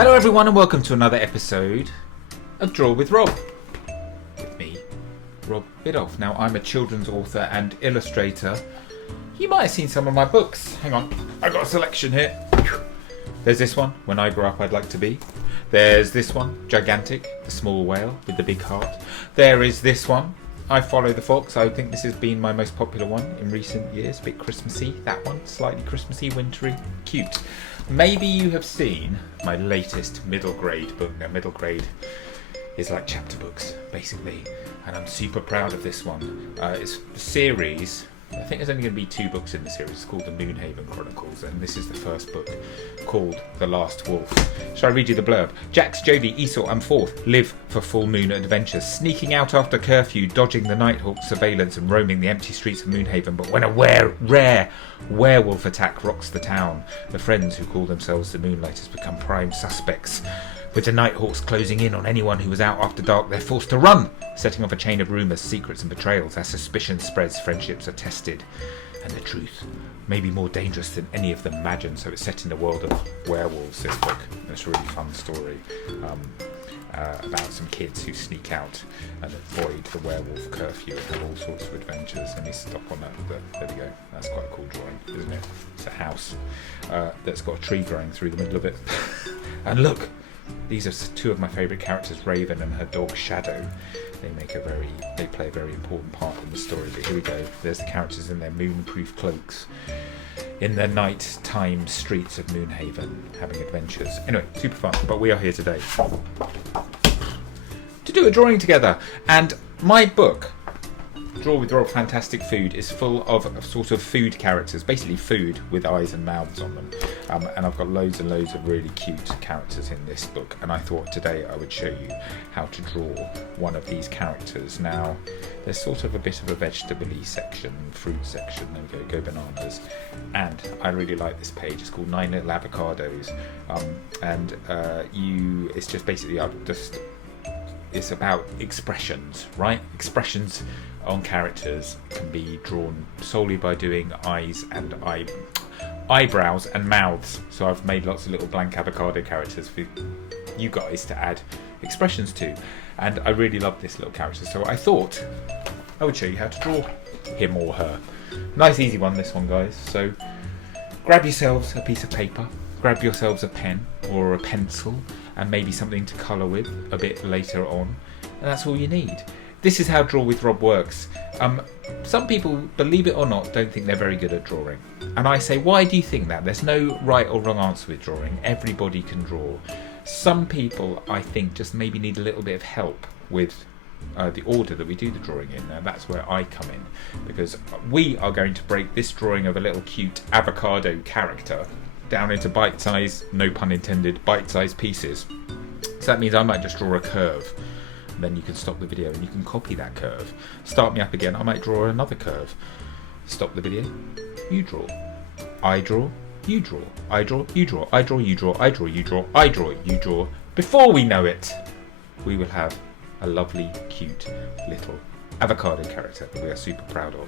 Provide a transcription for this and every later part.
Hello everyone and welcome to another episode of Draw with Rob. With me, Rob Biddulph. Now I'm a children's author and illustrator. You might have seen some of my books. Hang on, I've got a selection here. There's this one, When I Grow Up I'd Like to Be. There's this one, Gigantic, the small whale with the big heart. There is this one, I Follow the Fox. I think this has been my most popular one in recent years. A bit Christmassy, that one, slightly Christmassy, wintry, cute. Maybe you have seen my latest middle grade book. Now middle grade is like chapter books basically, and I'm super proud of this one. It's a series. I think there's only going to be 2 books in the series. It's called the Moonhaven Chronicles, and this is the first book, called The Last Wolf. Shall I read you the blurb? Jax, Jodie, Esau and Forth live for full moon adventures, sneaking out after curfew, dodging the Nighthawk's surveillance and roaming the empty streets of Moonhaven. But when a rare werewolf attack rocks the town, the friends who call themselves the Moonlighters become prime suspects. With the Nighthawks closing in on anyone who was out after dark, they're forced to run, setting off a chain of rumours, secrets and betrayals. As suspicion spreads, friendships are tested, and the truth may be more dangerous than any of them imagine. So it's set in the world of werewolves, this book. It's a really fun story about some kids who sneak out and avoid the werewolf curfew and have all sorts of adventures. Let me stop on that. There we go. That's quite a cool drawing, isn't it? It's a house that's got a tree growing through the middle of it. And look! These are 2 of my favourite characters, Raven and her dog Shadow. They play a very important part in the story. But here we go. There's the characters in their moonproof cloaks, in the night-time streets of Moonhaven, having adventures. Anyway, super fun. But we are here today to do a drawing together. And my book, Draw with Rob Fantastic Food, is full of sort of food characters, basically food with eyes and mouths on them. And I've got loads and loads of really cute characters in this book, and I thought today I would show you how to draw one of these characters. Now, there's sort of a bit of a vegetable-y section, fruit section, there we go bananas, and I really like this page. It's called 9 Little Avocados, it's just basically, it's about expressions, right? Expressions on characters can be drawn solely by doing eyes and eyebrows and mouths. So I've made lots of little blank avocado characters for you guys to add expressions to, and I really love this little character, so I thought I would show you how to draw him or her. Nice easy one, this one, guys. So grab yourselves a piece of paper, grab yourselves a pen or a pencil, and maybe something to colour with a bit later on, and that's all you need. This is how Draw with Rob works. Some people, believe it or not, don't think they're very good at drawing. And I say, why do you think that? There's no right or wrong answer with drawing. Everybody can draw. Some people, I think, just maybe need a little bit of help with the order that we do the drawing in. Now that's where I come in, because we are going to break this drawing of a little cute avocado character down into bite-sized, no pun intended, bite-sized pieces. So that means I might just draw a curve. Then you can stop the video and you can copy that curve. Start me up again, I might draw another curve. Stop the video, you draw. I draw, you draw. I draw, you draw. I draw, you draw. I draw, you draw. I draw, you draw. Before we know it, we will have a lovely, cute little avocado character that we are super proud of.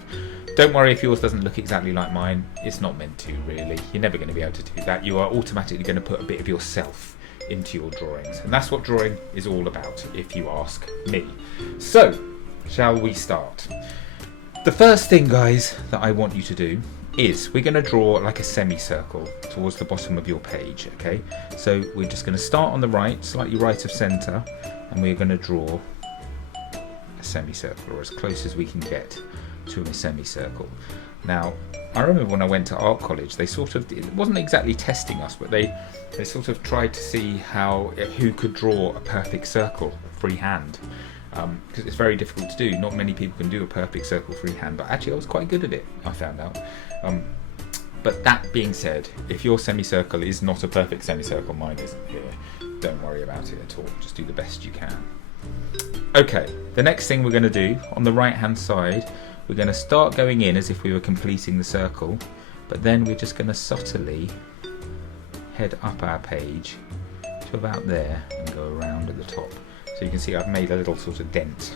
Don't worry if yours doesn't look exactly like mine. It's not meant to, really. You're never going to be able to do that. You are automatically going to put a bit of yourself into your drawings, and that's what drawing is all about, if you ask me. So, shall we start? The first thing, guys, that I want you to do is we're going to draw like a semicircle towards the bottom of your page, okay? So we're just going to start on the right, slightly right of centre, and we're going to draw a semicircle, or as close as we can get to a semicircle. Now, I remember when I went to art college, they sort of, it wasn't exactly testing us, but they sort of tried to see who could draw a perfect circle freehand, because it's very difficult to do. Not many people can do a perfect circle freehand, but actually I was quite good at it, I found out. But that being said, if your semicircle is not a perfect semicircle, mine isn't here, don't worry about it at all. Just do the best you can. Okay, the next thing we're going to do, on the right hand side, we're going to start going in as if we were completing the circle, but then we're just going to subtly head up our page to about there and go around at the top. So you can see I've made a little sort of dent.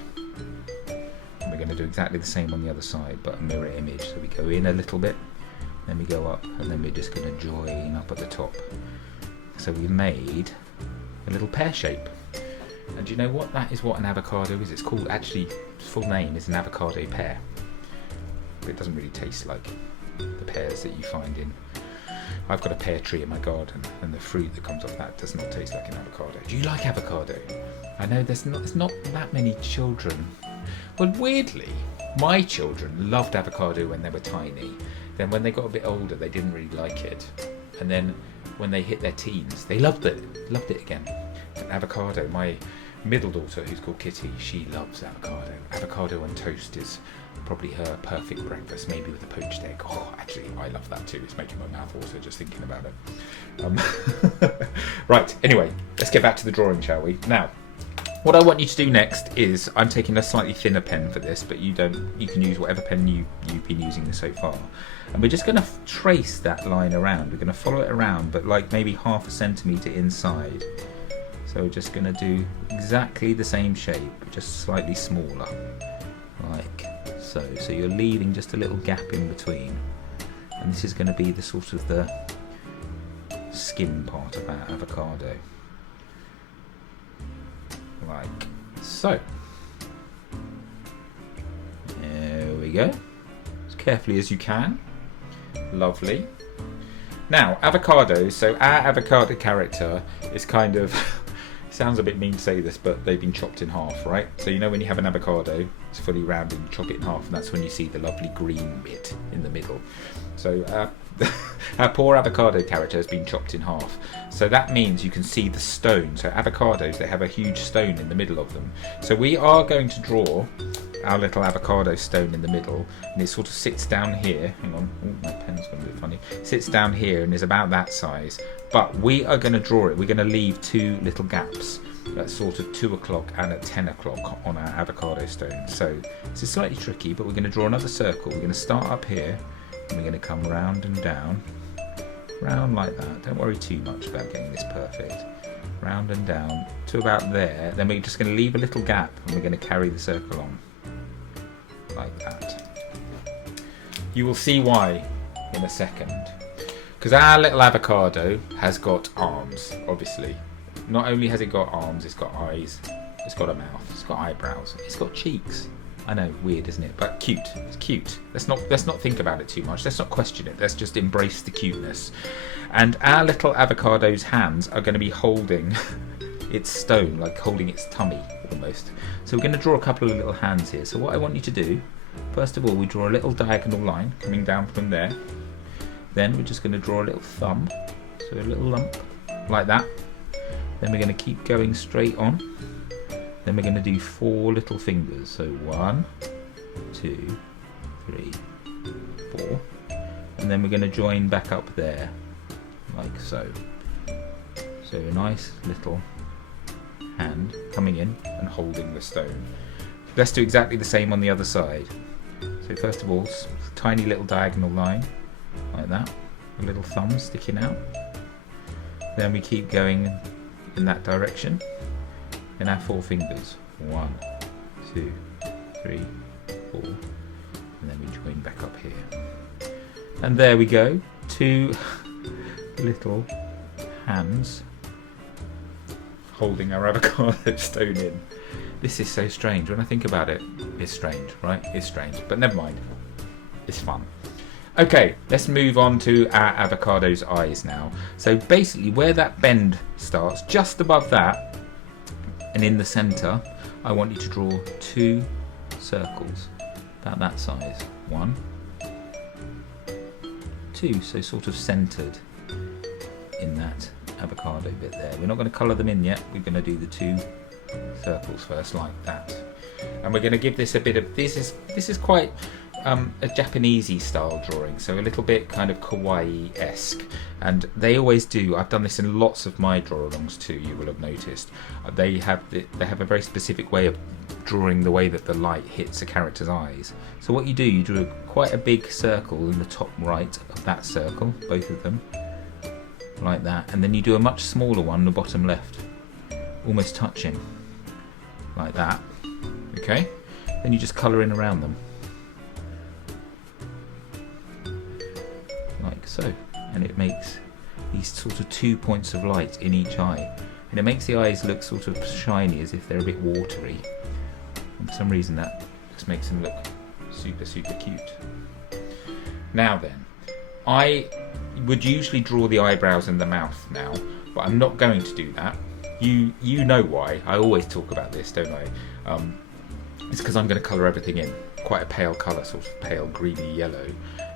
And we're going to do exactly the same on the other side, but a mirror image. So we go in a little bit, then we go up, and then we're just going to join up at the top. So we've made a little pear shape. And do you know what? That is what an avocado is. It's called, actually, its full name is an avocado pear. But it doesn't really taste like the pears that you find in... I've got a pear tree in my garden, and the fruit that comes off that does not taste like an avocado. Do you like avocado? I know there's not that many children. Well, weirdly, my children loved avocado when they were tiny. Then when they got a bit older, they didn't really like it. And then when they hit their teens, they loved it again. And avocado, my middle daughter, who's called Kitty, she loves avocado. Avocado on toast is probably her perfect breakfast, maybe with a poached egg. Oh, actually, I love that too. It's making my mouth water just thinking about it. Right, anyway, let's get back to the drawing, shall we? Now, what I want you to do next is, I'm taking a slightly thinner pen for this, but you can use whatever pen you've been using so far. And we're just going to trace that line around. We're going to follow it around, but like maybe 1/2 centimetre inside. So we're just going to do exactly the same shape, just slightly smaller, like so. So you're leaving just a little gap in between. And this is going to be the sort of the skin part of our avocado. Like so. There we go. As carefully as you can. Lovely. Now, avocados. So our avocado character is kind of... sounds a bit mean to say this, but they've been chopped in half, right? So you know when you have an avocado, it's fully rounded, you chop it in half, and that's when you see the lovely green bit in the middle. So our poor avocado character has been chopped in half. So that means you can see the stone. So avocados, they have a huge stone in the middle of them. So we are going to draw our little avocado stone in the middle, and it sort of sits down here. Hang on, my pen's gone a bit funny. It sits down here and is about that size. But we are going to draw it. We're going to leave 2 little gaps at sort of 2 o'clock and at 10 o'clock on our avocado stone. So this is slightly tricky, but we're going to draw another circle. We're going to start up here, and we're going to come round and down, round like that. Don't worry too much about getting this perfect. Round and down to about there. Then we're just going to leave a little gap, and we're going to carry the circle on like that. You will see why in a second. Because our little avocado has got arms, obviously. Not only has it got arms, it's got eyes, it's got a mouth, it's got eyebrows, it's got cheeks. I know, weird, isn't it? But cute. It's cute. Let's not think about it too much. Let's not question it. Let's just embrace the cuteness. And our little avocado's hands are going to be holding its stone, like holding its tummy almost. So we're going to draw a couple of little hands here. So what I want you to do, first of all, we draw a little diagonal line coming down from there. Then we're just going to draw a little thumb, so a little lump, like that. Then we're going to keep going straight on. Then we're going to do 4 little fingers. So 1, 2, 3, 4. And then we're going to join back up there, like so. So a nice little hand coming in and holding the stone. Let's do exactly the same on the other side. So first of all, tiny little diagonal line, like that, a little thumb sticking out. Then we keep going in that direction, and our 4 fingers. 1, 2, 3, 4, and then we join back up here. And there we go, 2 little hands holding our avocado stone in. This is so strange. When I think about it, it's strange, right? It's strange, but never mind. It's fun. Okay, let's move on to our avocado's eyes now. So basically where that bend starts, just above that, and in the centre, I want you to draw 2 circles, about that size. 1, 2, so sort of centred in that avocado bit there. We're not going to colour them in yet, we're going to do the 2 circles first, like that. And we're going to give this a bit of, this is quite a Japanesey style drawing, so a little bit kind of kawaii-esque, and they always do. I've done this in lots of my draw-alongs too, you will have noticed. They have a very specific way of drawing the way that the light hits a character's eyes. So what you do, you draw quite a big circle in the top right of that circle, both of them, like that, and then you do a much smaller one in the bottom left, almost touching, like that. Okay, then you just colour in around them, like so, and it makes these sort of 2 points of light in each eye. and it makes the eyes look sort of shiny, as if they're a bit watery. And for some reason that just makes them look super cute. Now then, I would usually draw the eyebrows and the mouth now, but I'm not going to do that. You know why. I always talk about this, don't I? It's because I'm going to colour everything in. Quite a pale colour, sort of pale greeny yellow.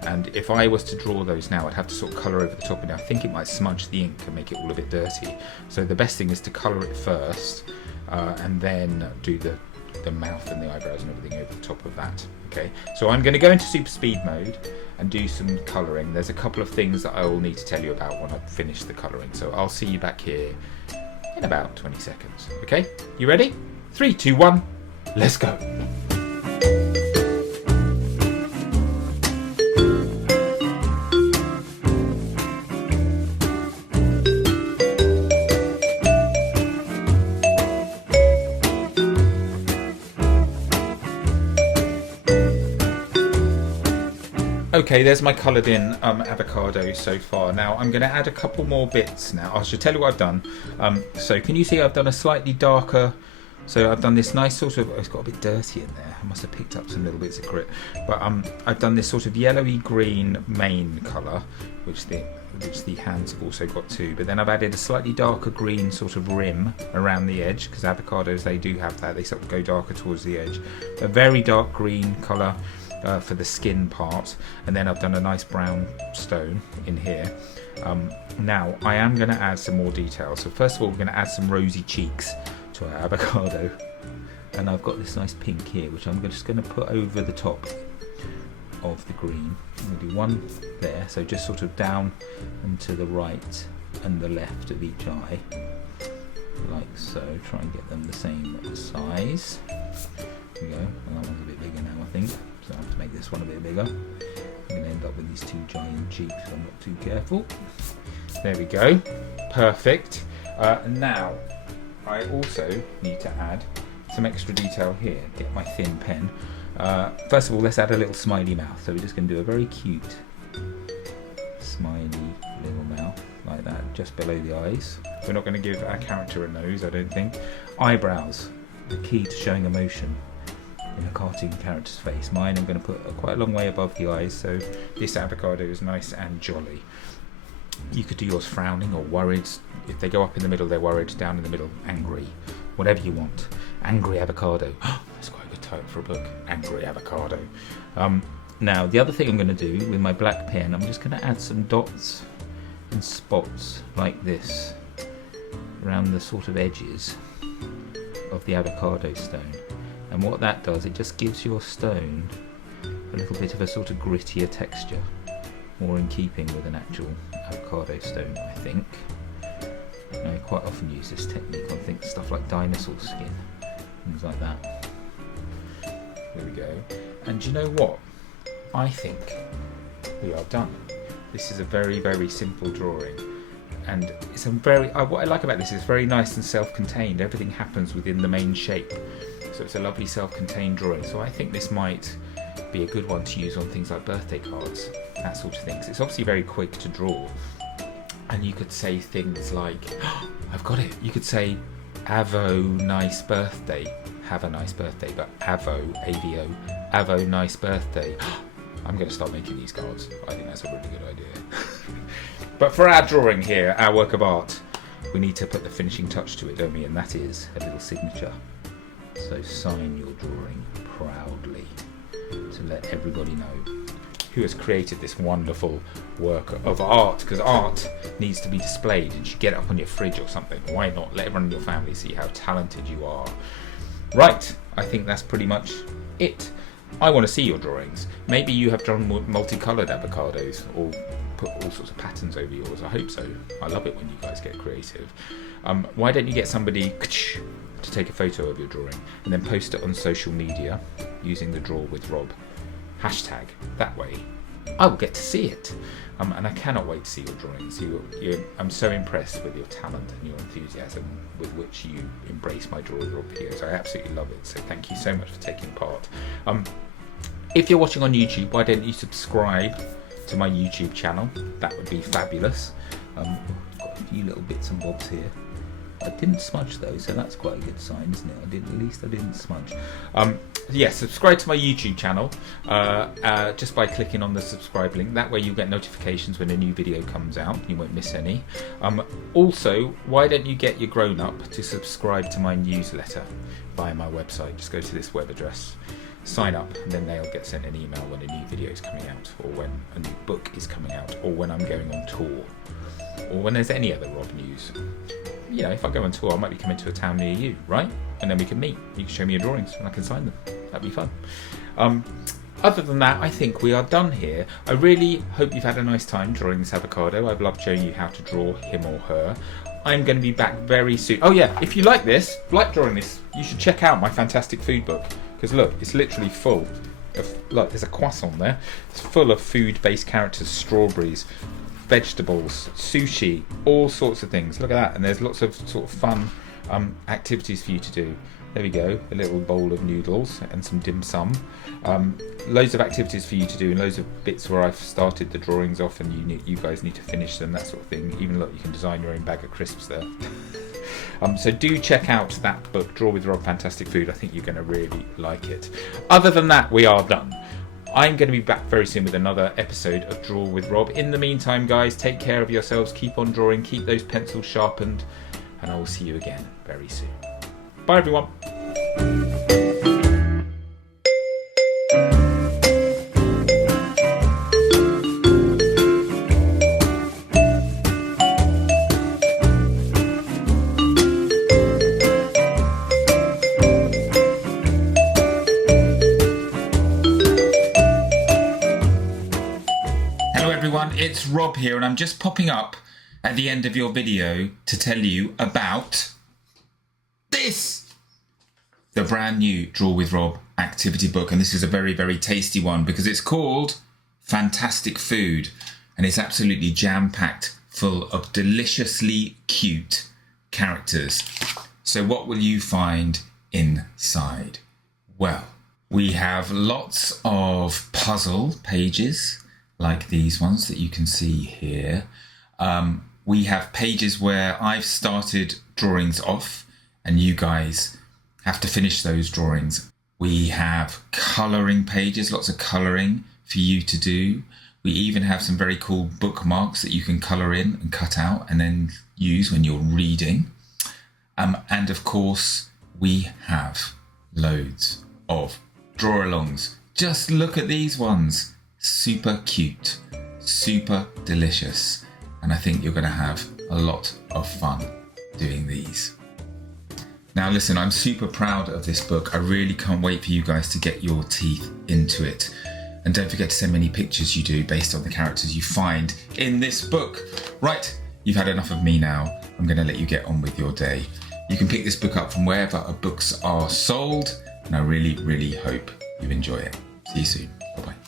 And if I was to draw those now, I'd have to sort of colour over the top, and I think it might smudge the ink and make it all a bit dirty. So the best thing is to colour it first, and then do the mouth and the eyebrows and everything over the top of that. Okay, so I'm going to go into super speed mode and do some colouring. There's a couple of things that I will need to tell you about when I've finished the colouring. So I'll see you back here in about 20 seconds. Okay, you ready? 3, 2, 1, let's go. Okay, there's my coloured in avocado so far. Now I'm going to add a couple more bits now. I should tell you what I've done. So can you see I've done a slightly darker, so I've done this nice sort of, it's got a bit dirty in there. I must have picked up some little bits of grit. But I've done this sort of yellowy green main colour, which the hands have also got too. But then I've added a slightly darker green sort of rim around the edge, because avocados, they do have that. They sort of go darker towards the edge. A very dark green colour for the skin part, and then I've done a nice brown stone in here. Now I am going to add some more detail. So first of all, we're going to add some rosy cheeks to our avocado, and I've got this nice pink here, which I'm just going to put over the top of the green. I'm going to do one there, so just sort of down and to the right and the left of each eye, like so. Try and get them the same size. There we go. And that one's a bit bigger now, I think. So I have to make this one a bit bigger. I'm going to end up with these two giant cheeks if I'm not too careful. There we go. Perfect. Now, I also need to add some extra detail here. Get my thin pen. First of all, let's add a little smiley mouth. So we're just going to do a very cute smiley little mouth like that, just below the eyes. We're not going to give our character a nose, I don't think. Eyebrows, the key to showing emotion in a cartoon character's face. Mine I'm going to put quite a long way above the eyes, so this avocado is nice and jolly. You could do yours frowning or worried. If they go up in the middle, they're worried. Down in the middle, angry. Whatever you want. Angry avocado. That's quite a good title for a book. Angry avocado. Now, the other thing I'm going to do with my black pen, I'm just going to add some dots and spots like this around the sort of edges of the avocado stone. And what that does, it just gives your stone a little bit of a sort of grittier texture, more in keeping with an actual avocado stone, I think. I quite often use this technique on things, stuff like dinosaur skin, things like that. There we go. And do you know what? I think we are done. This is a very, very simple drawing. And it's a very, what I like about this is it's very nice and self-contained. Everything happens within the main shape. So it's a lovely self-contained drawing. So I think this might be a good one to use on things like birthday cards, that sort of thing. It's obviously very quick to draw. And you could say things like, oh, I've got it. You could say, Avo, nice birthday. Have a nice birthday. But Avo, A-V-O, Avo, nice birthday. I'm going to start making these cards. I think that's a really good idea. But for our drawing here, our work of art, we need to put the finishing touch to it, don't we? And that is a little signature. So sign your drawing proudly to let everybody know who has created this wonderful work of art, because art needs to be displayed and you should get it up on your fridge or something. Why not? Let everyone in your family see how talented you are. Right, I think that's pretty much it. I want to see your drawings. Maybe you have drawn multicoloured avocados or put all sorts of patterns over yours. I hope so. I love it when you guys get creative. Why don't you get somebody to take a photo of your drawing and then post it on social media using the Draw with Rob hashtag. That way I will get to see it, and I cannot wait to see your drawings. I'm so impressed with your talent and your enthusiasm with which you embrace my Draw with Rob videos. I absolutely love it, so thank you so much for taking part. If you're watching on YouTube, why don't you subscribe to my YouTube channel? That would be fabulous. I've got a few little bits and bobs here. I didn't smudge though, so that's quite a good sign, isn't it? At least I didn't smudge. Subscribe to my YouTube channel just by clicking on the subscribe link. That way you'll get notifications when a new video comes out. You won't miss any. Also, why don't you get your grown-up to subscribe to my newsletter via my website? Just go to this web address, sign up, and then they'll get sent an email when a new video is coming out, or when a new book is coming out, or when I'm going on tour, or when there's any other Rob news. You know, if I go on tour, I might be coming to a town near you, right? And then we can meet. You can show me your drawings and I can sign them. That'd be fun. Other than that, I think we are done here. I really hope you've had a nice time drawing this avocado. I've loved showing you how to draw him or her. I'm going to be back very soon. Oh yeah, if you like this, like drawing this, you should check out my fantastic food book. Because look, it's literally full of, look, there's a croissant there. It's full of food-based characters, strawberries, vegetables, sushi, all sorts of things. Look at that. And there's lots of sort of fun activities for you to do. There we go, a little bowl of noodles and some dim sum. Loads of activities for you to do, and loads of bits where I've started the drawings off and you guys need to finish them, that sort of thing. Even look, you can design your own bag of crisps there. So do check out that book, Draw with Rob, Fantastic Food. I think you're going to really like it. Other than that, we are done. I'm going to be back very soon with another episode of Draw with Rob. In the meantime, guys, take care of yourselves, keep on drawing, keep those pencils sharpened, and I will see you again very soon. Bye everyone. Hello everyone, it's Rob here, and I'm just popping up at the end of your video to tell you about this, the brand new Draw with Rob activity book. And this is a very, very tasty one because it's called Fantastic Food, and it's absolutely jam-packed full of deliciously cute characters. So what will you find inside? Well, we have lots of puzzle pages like these ones that you can see here. We have pages where I've started drawings off and you guys have to finish those drawings. We have colouring pages, lots of colouring for you to do. We even have some very cool bookmarks that you can colour in and cut out and then use when you're reading. And of course, we have loads of draw-alongs. Just look at these ones. Super cute, super delicious. And I think you're going to have a lot of fun doing these. Now listen, I'm super proud of this book. I really can't wait for you guys to get your teeth into it. And don't forget to send me any pictures you do based on the characters you find in this book. Right, you've had enough of me now. I'm going to let you get on with your day. You can pick this book up from wherever books are sold, and I really, really hope you enjoy it. See you soon. Bye-bye.